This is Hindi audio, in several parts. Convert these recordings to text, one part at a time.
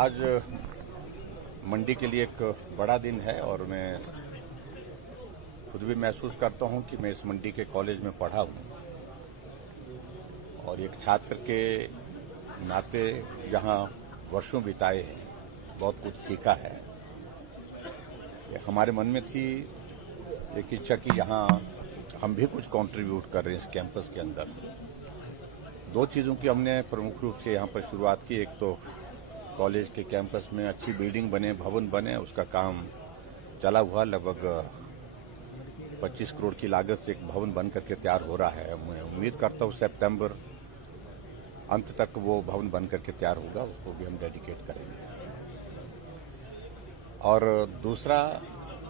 आज मंडी के लिए एक बड़ा दिन है और मैं खुद भी महसूस करता हूं कि मैं इस मंडी के कॉलेज में पढ़ा हूं और एक छात्र के नाते जहां वर्षों बिताए हैं, बहुत कुछ सीखा है। हमारे मन में थी एक इच्छा कि यहां हम भी कुछ कंट्रीब्यूट कर रहे हैं इस कैंपस के अंदर। दो चीजों की हमने प्रमुख रूप से यहां पर शुरुआत की। एक तो कॉलेज के कैंपस में अच्छी बिल्डिंग बने, भवन बने, उसका काम चला हुआ। लगभग 25 करोड़ की लागत से एक भवन बन करके तैयार हो रहा है। मैं उम्मीद करता हूं सितंबर अंत तक वो भवन बन करके तैयार होगा, उसको भी हम डेडिकेट करेंगे। और दूसरा,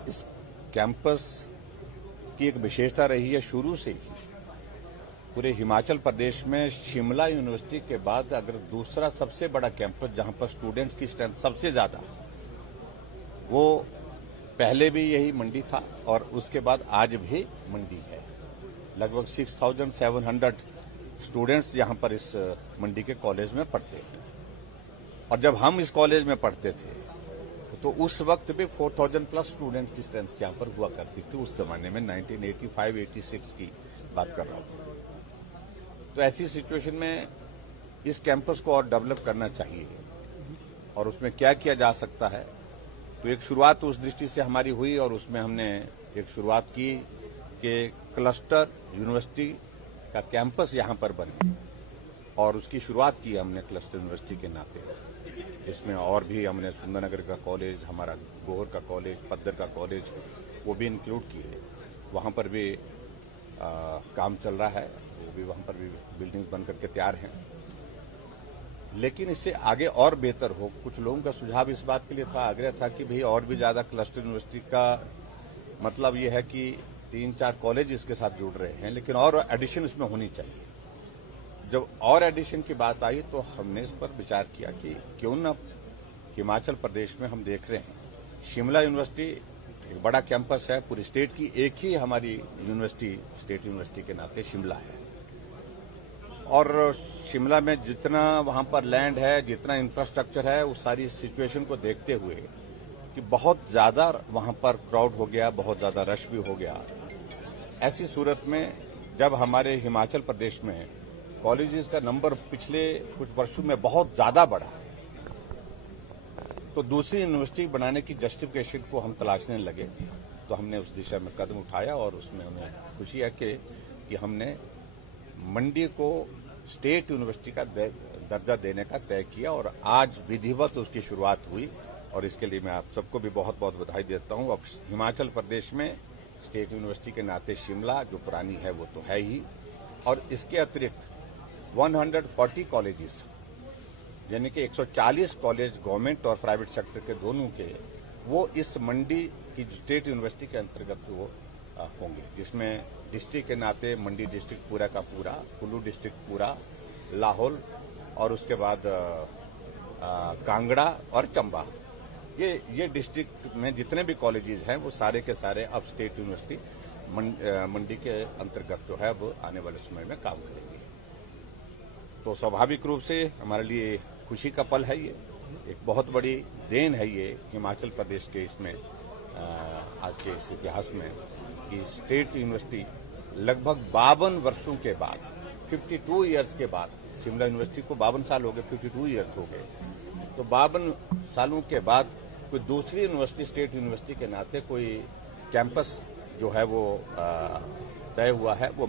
इस कैंपस की एक विशेषता रही है शुरू से ही। पूरे हिमाचल प्रदेश में शिमला यूनिवर्सिटी के बाद अगर दूसरा सबसे बड़ा कैंपस जहां पर स्टूडेंट्स की स्ट्रेंथ सबसे ज्यादा, वो पहले भी यही मंडी था और उसके बाद आज भी मंडी है। लगभग 6700 स्टूडेंट्स यहां पर इस मंडी के कॉलेज में पढ़ते हैं। और जब हम इस कॉलेज में पढ़ते थे तो उस वक्त भी 4000 प्लस स्टूडेंट्स की स्ट्रेंथ यहां पर हुआ करती थी। उस जमाने में 1985-86 की बात कर रहा हूं। तो ऐसी सिचुएशन में इस कैंपस को और डेवलप करना चाहिए और उसमें क्या किया जा सकता है। तो एक शुरुआत उस दृष्टि से हमारी हुई और उसमें हमने एक शुरुआत की कि क्लस्टर यूनिवर्सिटी का कैंपस यहां पर बने और उसकी शुरुआत की हमने क्लस्टर यूनिवर्सिटी के नाते, जिसमें और भी हमने सुंदरनगर का कॉलेज, हमारा गोहर का कॉलेज, पद्दर का कॉलेज, वो भी इंक्लूड किए। वहां पर भी काम चल रहा है, वो भी वहां पर भी बिल्डिंग्स बन करके तैयार हैं। लेकिन इससे आगे और बेहतर हो। कुछ लोगों का सुझाव इस बात के लिए था, आग्रह था कि भाई और भी ज्यादा क्लस्टर यूनिवर्सिटी का मतलब ये है कि 3-4 कॉलेज इसके साथ जुड़ रहे हैं, लेकिन और एडिशन इसमें होनी चाहिए। जब और एडिशन की बात आई तो हमने इस पर विचार किया कि क्यों न हिमाचल प्रदेश में हम देख रहे हैं शिमला यूनिवर्सिटी एक बड़ा कैंपस है। पूरी स्टेट की एक ही हमारी यूनिवर्सिटी स्टेट यूनिवर्सिटी के नाते शिमला है और शिमला में जितना वहां पर लैंड है, जितना इंफ्रास्ट्रक्चर है, उस सारी सिचुएशन को देखते हुए कि बहुत ज्यादा वहां पर क्राउड हो गया, बहुत ज्यादा रश भी हो गया। ऐसी सूरत में जब हमारे हिमाचल प्रदेश में कॉलेजेस का नंबर पिछले कुछ वर्षों में बहुत ज्यादा बढ़ा है, तो दूसरी यूनिवर्सिटी बनाने की जस्टिफिकेशन को हम तलाशने लगे। तो हमने उस दिशा में कदम उठाया और उसमें हमें खुशी है कि हमने मंडी को स्टेट यूनिवर्सिटी का दर्जा देने का तय किया और आज विधिवत उसकी शुरुआत हुई और इसके लिए मैं आप सबको भी बहुत बहुत बधाई देता हूं। अब हिमाचल प्रदेश में स्टेट यूनिवर्सिटी के नाते शिमला जो पुरानी है वो तो है ही, और इसके अतिरिक्त 140 कॉलेजेस यानी कि 140 कॉलेज गवर्नमेंट और प्राइवेट सेक्टर के दोनों के, वो इस मंडी की स्टेट यूनिवर्सिटी के अंतर्गत वो होंगे, जिसमें डिस्ट्रिक्ट के नाते मंडी डिस्ट्रिक्ट पूरा का पूरा, कुल्लू डिस्ट्रिक्ट पूरा, लाहौल और उसके बाद कांगड़ा और चंबा, ये डिस्ट्रिक्ट में जितने भी कॉलेजेस हैं वो सारे के सारे अब स्टेट यूनिवर्सिटी मंडी के अंतर्गत जो है वो आने वाले समय में काम करेंगे। तो स्वाभाविक रूप से हमारे लिए खुशी का पल है। ये एक बहुत बड़ी देन है ये हिमाचल प्रदेश के इसमें आज के इस इतिहास में कि स्टेट यूनिवर्सिटी लगभग 52 वर्षों के बाद, 52 इयर्स के बाद, शिमला यूनिवर्सिटी को 52 साल हो गए, 52 इयर्स हो गए, तो 52 सालों के बाद कोई दूसरी यूनिवर्सिटी स्टेट यूनिवर्सिटी के नाते कोई कैंपस जो है वो तय हुआ है वो